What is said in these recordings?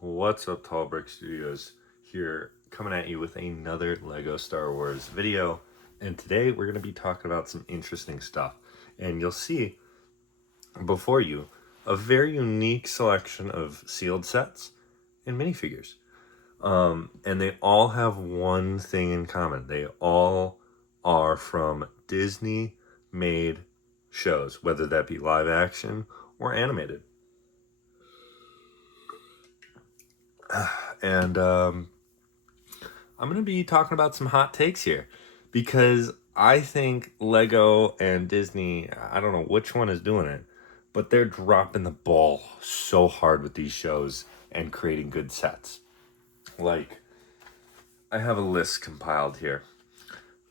What's up, Tall Brick Studios here, coming at you with another Lego Star Wars video. And today we're going to be talking about some interesting stuff. And you'll see before you a very unique selection of sealed sets and minifigures. And they all have one thing in common. They all are from Disney-made shows, whether that be live action or animated. And I'm going to be talking about some hot takes here because I think Lego and Disney, I don't know which one is doing it, but they're dropping the ball so hard with these shows and creating good sets. Like, I have a list compiled here.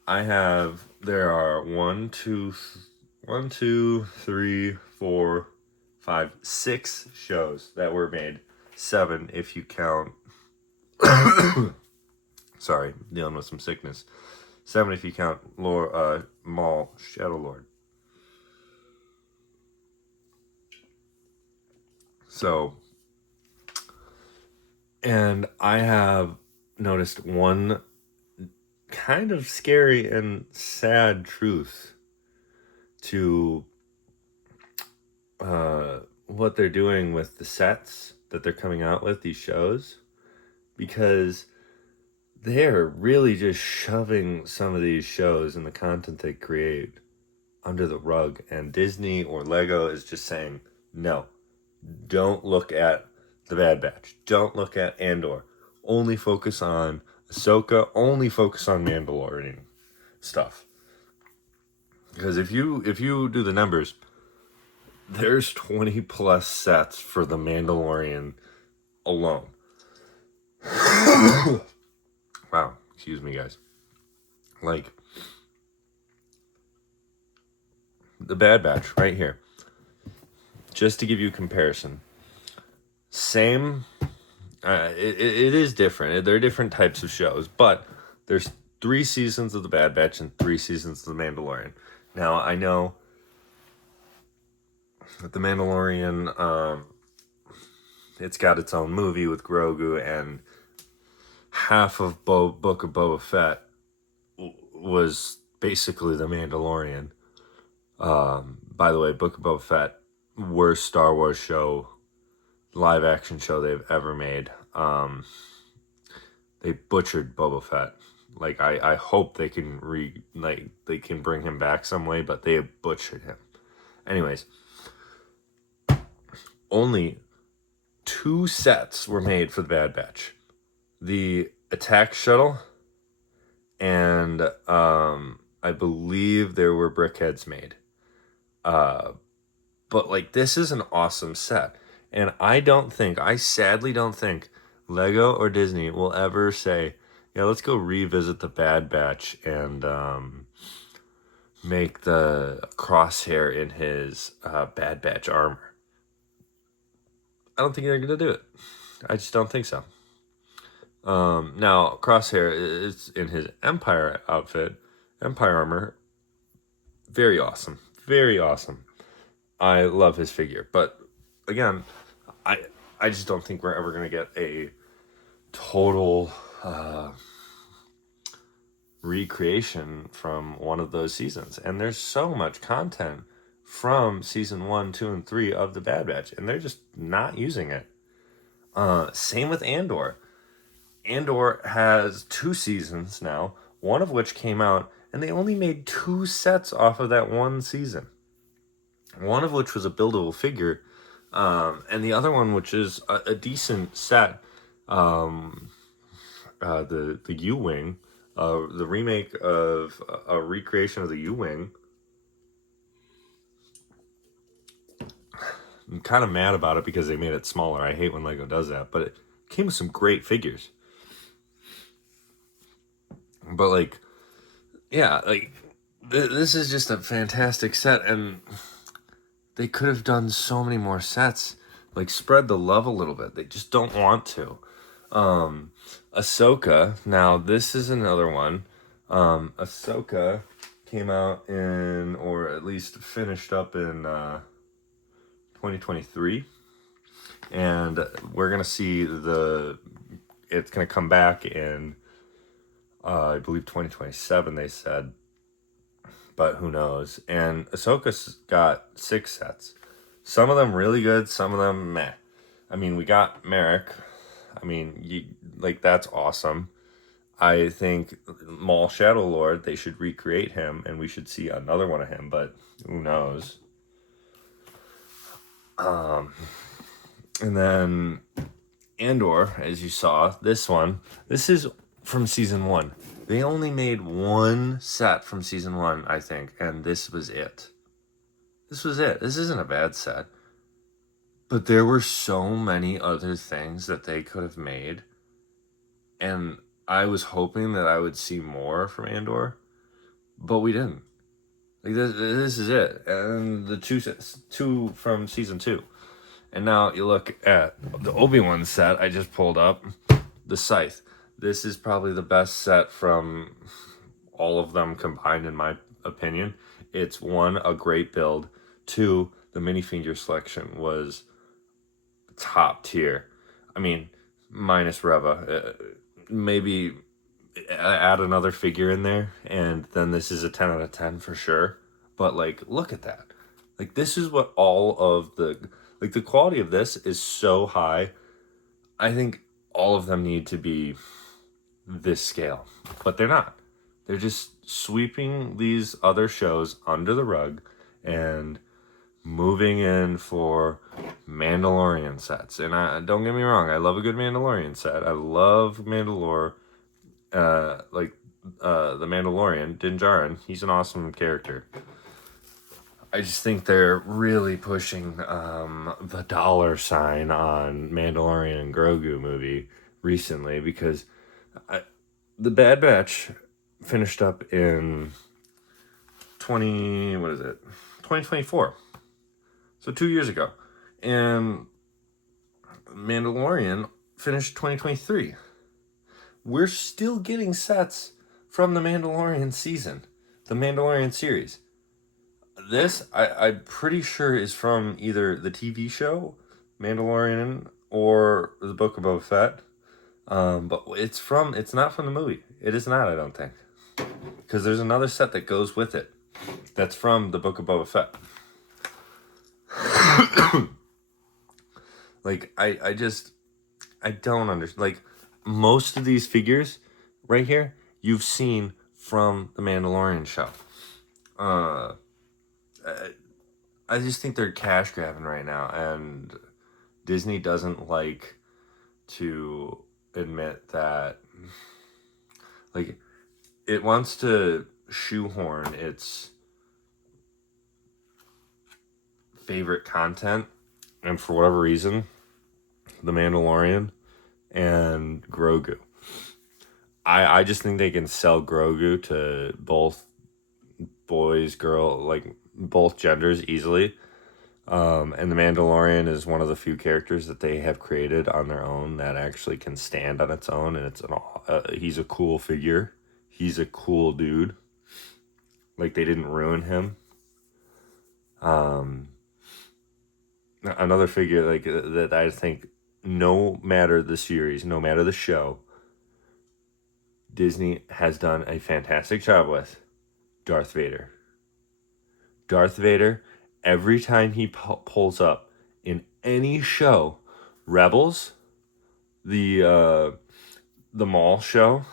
There are 6 shows that were made. 7 if you count. Sorry, dealing with some sickness. 7 if you count Maul, Shadow Lord. So, and I have noticed one kind of scary and sad truth to what they're doing with the sets that they're coming out with, these shows, because they're really just shoving some of these shows and the content they create under the rug, and Disney or Lego is just saying, no, don't look at the Bad Batch, don't look at Andor, only focus on Ahsoka, only focus on Mandalorian stuff. Because if you do the numbers, there's 20 plus sets for the Mandalorian alone. Wow, excuse me, guys. Like, the Bad Batch right here. Just to give you a comparison. Same, it is different. There are different types of shows, but there's 3 seasons of the Bad Batch and 3 seasons of the Mandalorian. Now, I know that the Mandalorian, it's got its own movie with Grogu, and half of Book of Boba Fett was basically the Mandalorian. By the way, Book of Boba Fett, worst Star Wars show, live action show they've ever made. They butchered Boba Fett. Like, I hope they can they can bring him back some way, but they butchered him. Anyways, only 2 sets were made for the Bad Batch. The attack shuttle, and I believe there were brickheads made. But like, this is an awesome set, and I sadly don't think Lego or Disney will ever say, yeah, let's go revisit the Bad Batch and make the Crosshair in his Bad Batch armor. I don't think they're gonna do it. I just don't think so. Now, Crosshair is in his Empire outfit, Empire armor. Very awesome. Very awesome. I love his figure. But, again, I just don't think we're ever going to get a total recreation from one of those seasons. And there's so much content from season 1, 2, and 3 of the Bad Batch, and they're just not using it. Same with Andor. Andor has 2 seasons now, one of which came out, and they only made 2 sets off of that one season. One of which was a buildable figure, and the other one, which is a decent set, the U-Wing, the remake of a recreation of the U-Wing. I'm kind of mad about it because they made it smaller. I hate when Lego does that, but it came with some great figures. But, like, yeah, like, this is just a fantastic set, and they could have done so many more sets. Like, spread the love a little bit. They just don't want to. Ahsoka, now this is another one. Ahsoka came out in, or at least finished up in 2023. And we're going to see it's going to come back in, I believe 2027, they said, but who knows. And Ahsoka's got 6 sets. Some of them really good, some of them meh. I mean, we got Merrick. I mean, that's awesome. I think Maul Shadow Lord, they should recreate him, and we should see another one of him, but who knows. And then Andor, as you saw, this is from season 1. They only made 1 set from season 1, I think, and this was it. This isn't a bad set. But there were so many other things that they could have made, and I was hoping that I would see more from Andor, but we didn't. Like this is it, and the two from season 2, and now you look at the Obi-Wan set I just pulled up, the Scythe. This is probably the best set from all of them combined, in my opinion. It's 1, a great build. 2, the minifigure selection was top tier. I mean, minus Reva. Maybe add another figure in there, and then this is a 10 out of 10 for sure. But, like, look at that. Like, this is what all of the quality of this is so high. I think all of them need to be this scale, but they're not. They're just sweeping these other shows under the rug and moving in for Mandalorian sets. And don't get me wrong, I love a good Mandalorian set. I love Mandalore, the Mandalorian, Din Djarin. He's an awesome character. I just think they're really pushing the dollar sign on Mandalorian and Grogu movie recently, because the Bad Batch finished up in 2024. So 2 years ago. And Mandalorian finished 2023. We're still getting sets from the Mandalorian season, the Mandalorian series. This, I'm pretty sure, is from either the TV show, Mandalorian, or the Book of Boba Fett. But it's not from the movie. It is not, I don't think. Because there's another set that goes with it that's from the Book of Boba Fett. Like, I don't understand. Like, most of these figures right here, you've seen from the Mandalorian show. I just think they're cash grabbing right now, and Disney doesn't like to admit that, like, it wants to shoehorn its favorite content, and for whatever reason, The Mandalorian and Grogu. I just think they can sell Grogu to both boys, both genders easily. And The Mandalorian is one of the few characters that they have created on their own that actually can stand on its own, and he's a cool figure. He's a cool dude. Like, they didn't ruin him. Another figure that I think, no matter the series, no matter the show, Disney has done a fantastic job with, Darth Vader. Darth Vader, every time he pulls up in any show, Rebels, the Maul show,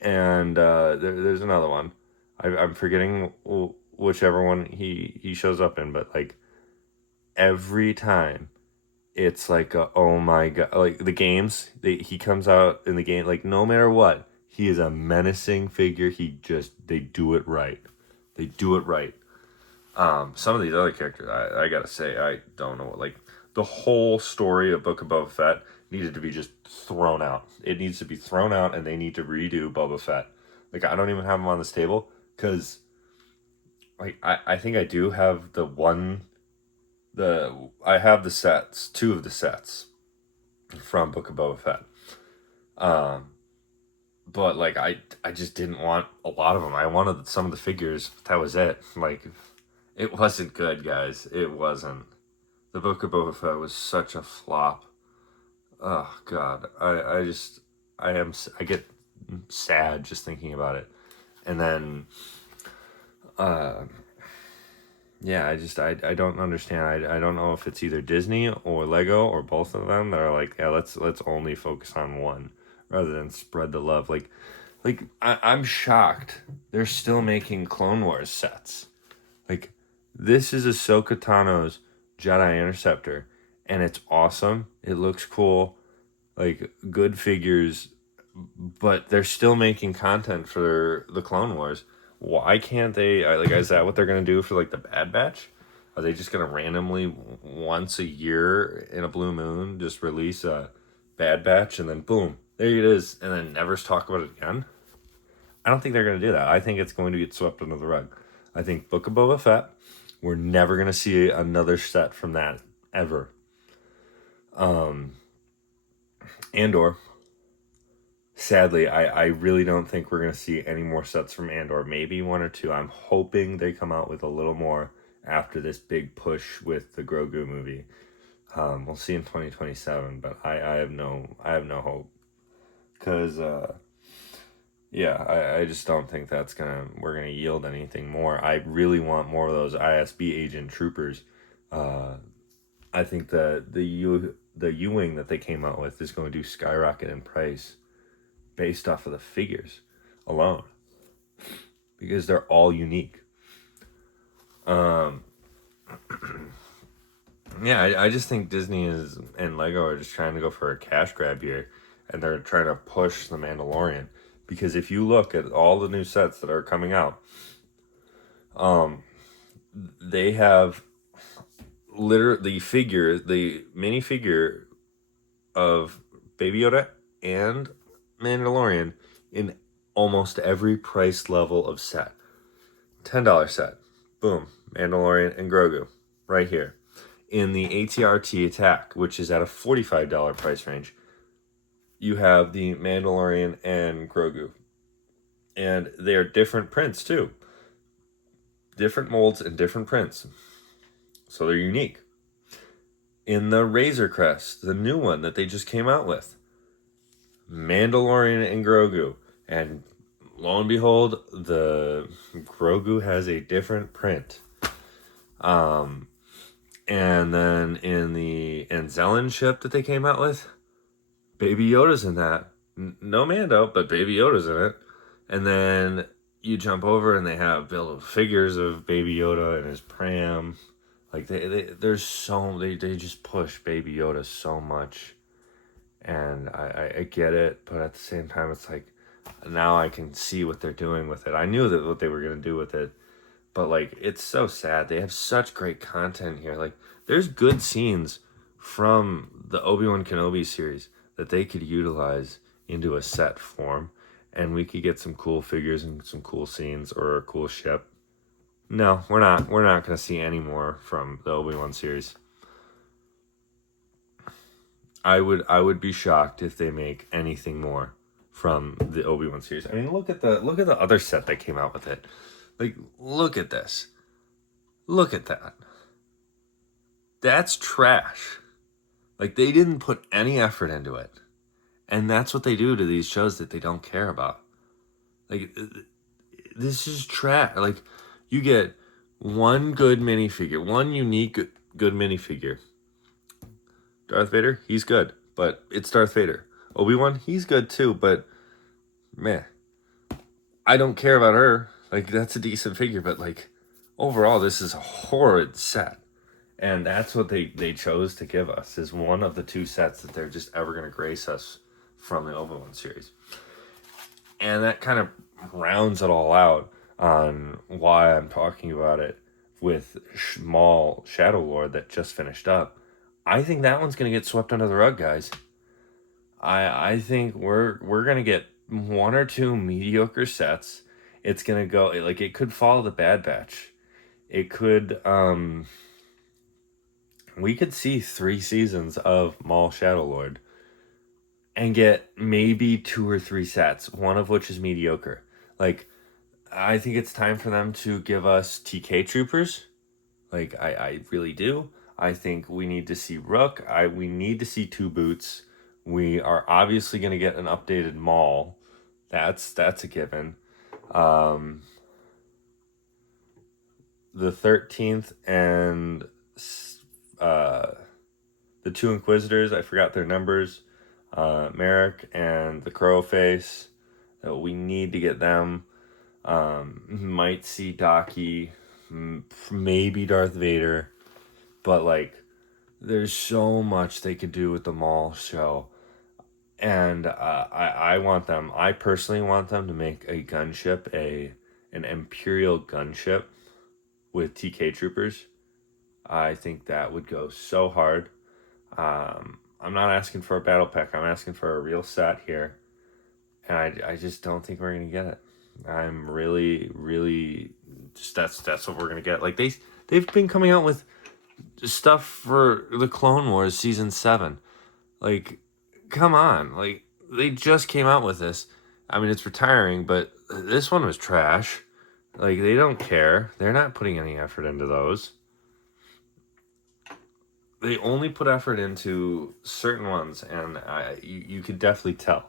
and there's another one. I'm forgetting whichever one he shows up in, but like every time it's like oh my god, like the games, he comes out in the game, like no matter what, he is a menacing figure. They do it right. They do it right. Some of these other characters, I gotta say, I don't know. Like, the whole story of Book of Boba Fett needed to be just thrown out. It needs to be thrown out, and they need to redo Boba Fett. Like, I don't even have them on this table, because, like, I think I do have I have the sets, 2 of the sets from Book of Boba Fett. But, like, I just didn't want a lot of them. I wanted some of the figures, but that was it. Like, it wasn't good, guys. It wasn't. The Book of Boba Fett was such a flop. Oh God, I get sad just thinking about it. And then, uh, yeah, I don't understand. I don't know if it's either Disney or Lego or both of them that are like, yeah, let's only focus on one rather than spread the love. I'm shocked they're still making Clone Wars sets. Like, this is Ahsoka Tano's Jedi Interceptor, and it's awesome. It looks cool, like good figures, but they're still making content for the Clone Wars. Why can't they? Like, is that what they're gonna do for like the Bad Batch? Are they just gonna randomly once a year in a blue moon just release a Bad Batch and then boom, there it is, and then never talk about it again? I don't think they're gonna do that. I think it's going to get swept under the rug. I think Book of Boba Fett, we're never gonna see another set from that ever. Andor. Sadly, I really don't think we're going to see any more sets from Andor. Maybe one or two. I'm hoping they come out with a little more after this big push with the Grogu movie. We'll see in 2027, but I have no hope. Because, yeah, I just don't think we're going to yield anything more. I really want more of those ISB agent troopers. I think the U-Wing that they came out with is going to skyrocket in price based off of the figures alone, because they're all unique. Yeah, I just think Disney and Lego are just trying to go for a cash grab here, and they're trying to push the Mandalorian. Because if you look at all the new sets that are coming out, they have literally the minifigure of Baby Yoda and Mandalorian in almost every price level of set. $10 set. Boom. Mandalorian and Grogu. Right here. In the ATRT Attack, which is at a $45 price range, you have the Mandalorian and Grogu. And they are different prints too. Different molds and different prints. So they're unique. In the Razor Crest, the new one that they just came out with, Mandalorian and Grogu. And lo and behold, the Grogu has a different print. And then in the Anzellan ship that they came out with, Baby Yoda's in that. No Mando, but Baby Yoda's in it. And then you jump over and they have built figures of Baby Yoda and his pram. Like they just push Baby Yoda so much. And I get it, but at the same time, it's like, now I can see what they're doing with it. I knew that what they were going to do with it, but like, it's so sad. They have such great content here. Like, there's good scenes from the Obi-Wan Kenobi series that they could utilize into a set form, and we could get some cool figures and some cool scenes or a cool ship. No, we're not going to see any more from the Obi-Wan series. I would be shocked if they make anything more from the Obi-Wan series. I mean, look at the other set that came out with it. Like, look at this. Look at that. That's trash. Like, they didn't put any effort into it. And that's what they do to these shows that they don't care about. Like, this is trash. Like, you get one good minifigure, one unique good minifigure. Darth Vader, he's good, but it's Darth Vader. Obi-Wan, he's good too, but meh. I don't care about her. Like, that's a decent figure, but like, overall, this is a horrid set. And that's what they chose to give us, is one of the two sets that they're just ever going to grace us from the Obi-Wan series. And that kind of rounds it all out on why I'm talking about it with Maul Shadow Lord that just finished up. I think that one's going to get swept under the rug, guys. I think we're going to get one or two mediocre sets. It's going to go, like, it could follow the Bad Batch. It could, we could see 3 seasons of Maul Shadow Lord and get maybe 2 or 3 sets, one of which is mediocre. Like, I think it's time for them to give us TK Troopers. Like, I really do. I think we need to see Rook. We need to see Two Boots. We are obviously going to get an updated Maul. That's a given. The 13th and the two Inquisitors, I forgot their numbers. Merrick and the Crowface. We need to get them. Might see Docky, maybe Darth Vader, but like, there's so much they could do with the Maul show, and I want them. I personally want them to make a gunship, an Imperial gunship with TK troopers. I think that would go so hard. I'm not asking for a battle pack. I'm asking for a real set here, and I just don't think we're gonna get it. I'm really just that's what we're gonna get. Like they've been coming out with stuff for the Clone Wars season 7. Like, come on, like they just came out with this. I mean, it's retiring, but this one was trash. Like, they don't care. They're not putting any effort into those. They only put effort into certain ones, and you could definitely tell.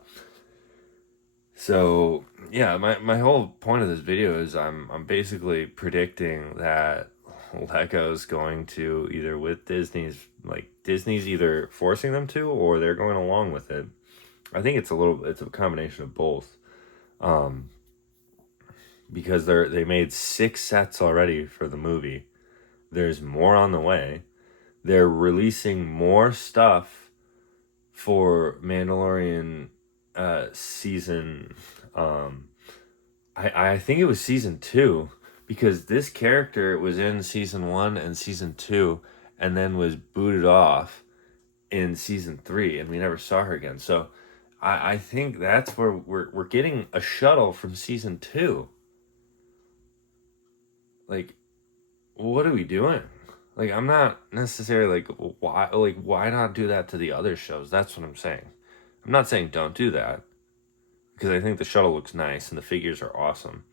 So yeah, my whole point of this video is I'm basically predicting that Lego's going to, either with Disney's either forcing them to, or they're going along with it. I think it's a combination of both. Because they made 6 sets already for the movie. There's more on the way. They're releasing more stuff for Mandalorian season. I think it was season 2, because this character was in season 1 and season 2, and then was booted off in season 3, and we never saw her again. So I think that's where we're getting a shuttle from season 2. Like, what are we doing? Like, I'm not necessarily why not do that to the other shows? That's what I'm saying. I'm not saying don't do that, because I think the shuttle looks nice and the figures are awesome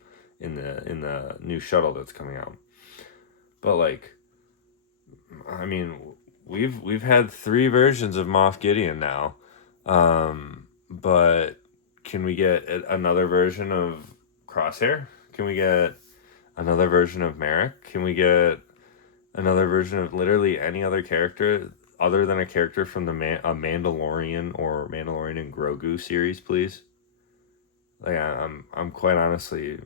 in the new shuttle that's coming out. But like, I mean, we've had 3 versions of Moff Gideon now, but can we get another version of Crosshair? Can we get another version of Merrick? Can we get another version of literally any other character other than a character from a Mandalorian or Mandalorian and Grogu series, please? Like, I'm quite honestly,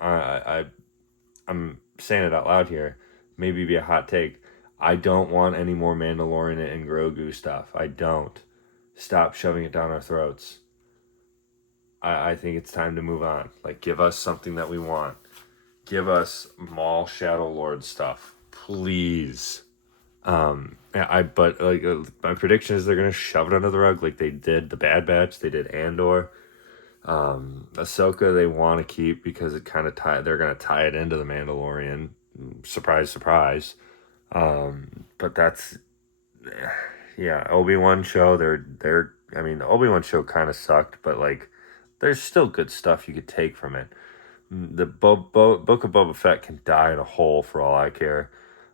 I'm saying it out loud here. Maybe be a hot take. I don't want any more Mandalorian and Grogu stuff. I don't. Stop shoving it down our throats. I think it's time to move on. Like, give us something that we want. Give us Maul Shadow Lord stuff, please. But like, my prediction is they're gonna shove it under the rug, like they did the Bad Batch, they did Andor. Ahsoka they want to keep because it kind of they're gonna tie it into the Mandalorian. Surprise, surprise. But that's, yeah. Obi-Wan show. I mean, the Obi-Wan show kind of sucked, but like, there's still good stuff you could take from it. The Book of Boba Fett can die in a hole for all I care.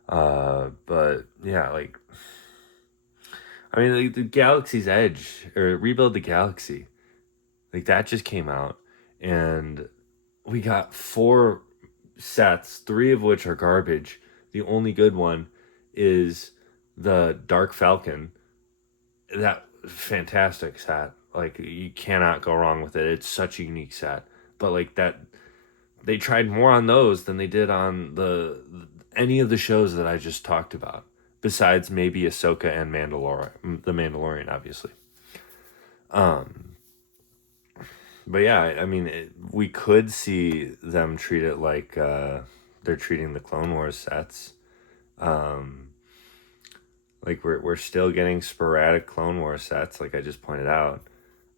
But yeah, like, I mean, like, the Galaxy's Edge, or Rebuild the Galaxy, like, that just came out, and we got 4 sets, 3 of which are garbage. The only good one is the Dark Falcon. That fantastic set. Like, you cannot go wrong with it. It's such a unique set. But like that, they tried more on those than they did on any of the shows that I just talked about, besides maybe Ahsoka and the Mandalorian, obviously. But yeah, I mean, we could see them treat it like they're treating the Clone Wars sets. Like, we're still getting sporadic Clone Wars sets, like I just pointed out.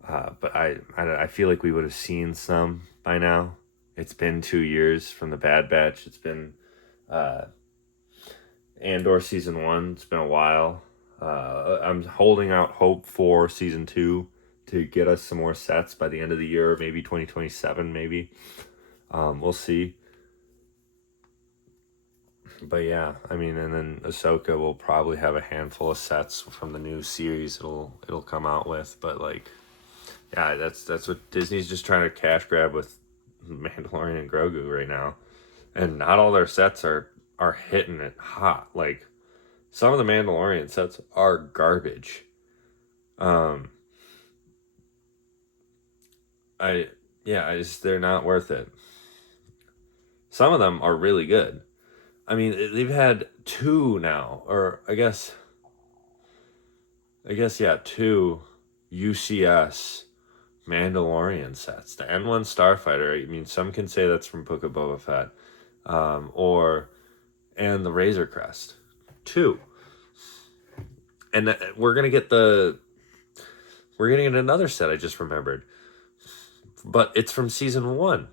But I feel like we would have seen some by now. It's been 2 years from the Bad Batch. It's been Andor season 1. It's been a while. I'm holding out hope for season 2 to get us some more sets by the end of the year, maybe 2027, maybe. We'll see. But yeah, I mean, and then Ahsoka will probably have a handful of sets from the new series it'll come out with. But like, yeah, that's what Disney's just trying to cash grab with Mandalorian and Grogu right now, and not all their sets are hitting it hot. Like some of the Mandalorian sets are garbage. Um, I yeah, I just they're not worth it. Some of them are really good. I mean, they've had two now, or I guess yeah, two UCS Mandalorian sets. The N1 Starfighter. I mean, some can say that's from Book of Boba Fett, or and the Razor Crest, two, and we're getting another set. I just remembered, but it's from season one.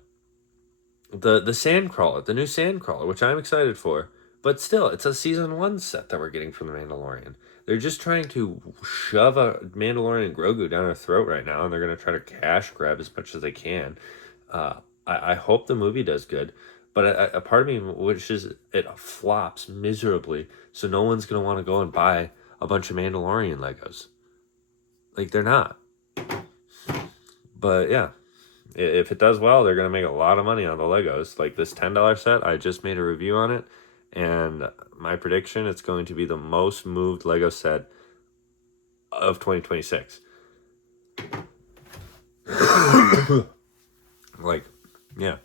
The Sandcrawler, the new Sandcrawler, which I'm excited for. But still, it's a season one set that we're getting from the Mandalorian. They're just trying to shove a Mandalorian and Grogu down our throat right now, and they're going to try to cash grab as much as they can. I hope the movie does good, but a part of me wishes it flops miserably, so no one's going to want to go and buy a bunch of Mandalorian Legos. Like, they're not. But yeah, if it does well, they're going to make a lot of money on the Legos. Like this $10 set, I just made a review on it, and my prediction, it's going to be the most moved Lego set of 2026. Like, yeah.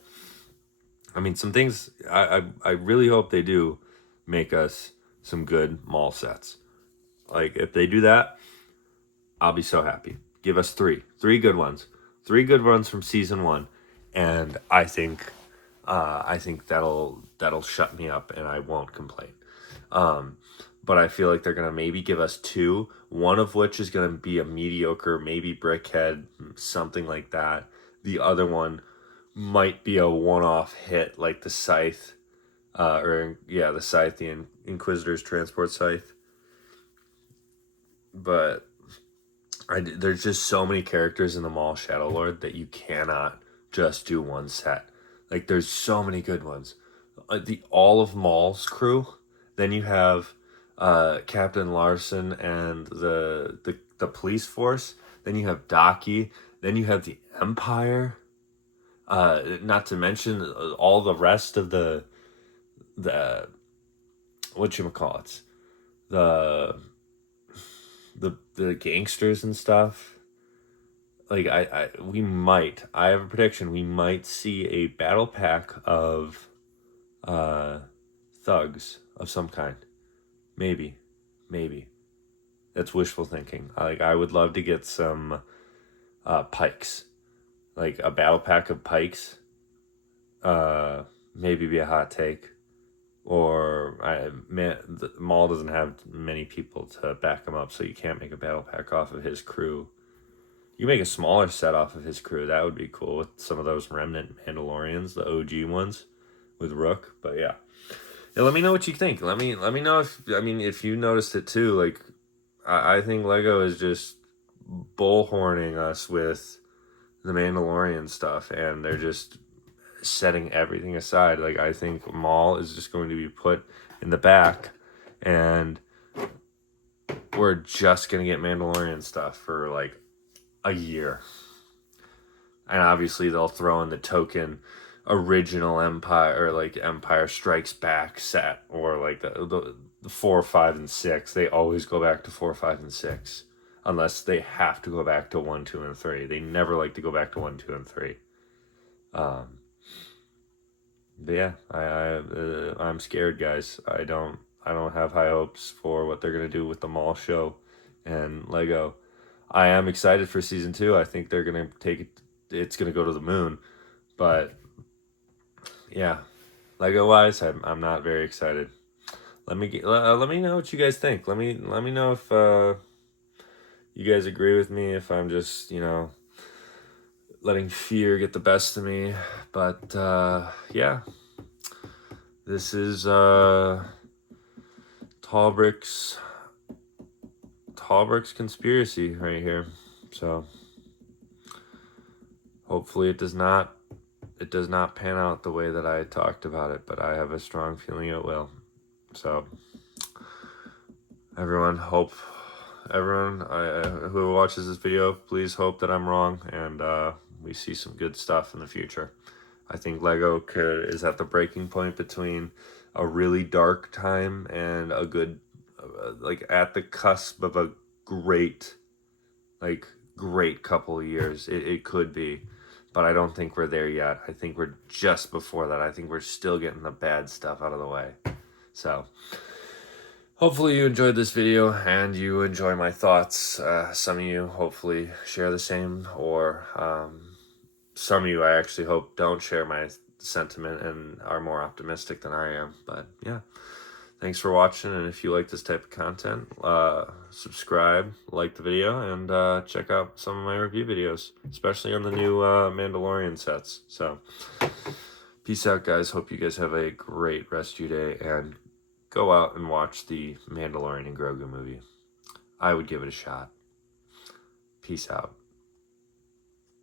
I mean, some things, I really hope they do make us some good Maul sets. Like, if they do that, I'll be so happy. Give us three good ones. Three good ones from season one, and I think that'll shut me up, and I won't complain. But I feel like they're gonna maybe give us two, one of which is gonna be a mediocre, maybe Brickhead, something like that. The other one might be a one-off hit, like the Scythe, the Scythe, the Inquisitor's transport scythe. But there's just so many characters in the Maul Shadow Lord that you cannot just do one set. Like, there's so many good ones. The all of Maul's crew. Then you have Captain Larson and the police force. Then you have Daki. Then you have the Empire. Not to mention all the rest of the whatchamacallits, the the gangsters and stuff. Like I have a prediction, we might see a battle pack of thugs of some kind. Maybe. That's wishful thinking. I would love to get some pikes. Like a battle pack of pikes. Maybe be a hot take. Or the Maul doesn't have many people to back him up, so you can't make a battle pack off of his crew. You make a smaller set off of his crew. That would be cool with some of those remnant Mandalorians, the OG ones, with Rook. But yeah, let me know what you think. Let me know if you noticed it too. Like, I think Lego is just bullhorning us with the Mandalorian stuff, and they're just setting everything aside. Like, I think Maul is just going to be put in the back, and we're just gonna get Mandalorian stuff for like a year. And obviously they'll throw in the token original Empire, or like Empire Strikes Back set, or like the 4, 5, and 6. They always go back to 4, 5, and 6 unless they have to go back to 1, 2, and 3. They never like to go back to 1, 2, and 3. But yeah, I'm scared, guys. I don't have high hopes for what they're gonna do with the Maul show and Lego. I am excited for season 2. I think they're gonna take it. It's gonna go to the moon. But yeah, Lego wise, I'm not very excited. Let me know what you guys think. Let me know if you guys agree with me. If I'm just letting fear get the best of me. But yeah, this is Tallbrick's conspiracy right here. So hopefully it does not pan out the way that I talked about it, but I have a strong feeling it will. So everyone, whoever watches this video, please hope that I'm wrong and we see some good stuff in the future. I think Lego is at the breaking point between a really dark time and a good, like at the cusp of a great couple of years. It could be, but I don't think we're there yet. I think we're just before that. I think we're still getting the bad stuff out of the way. So hopefully you enjoyed this video and you enjoy my thoughts. Some of you hopefully share the same, or some of you I actually hope don't share my sentiment and are more optimistic than I am. But yeah, thanks for watching, and if you like this type of content, subscribe, like the video, and check out some of my review videos, especially on the new Mandalorian sets. So peace out, guys. Hope you guys have a great rest of your day, and go out and watch the Mandalorian and Grogu movie. I would give it a shot. Peace out.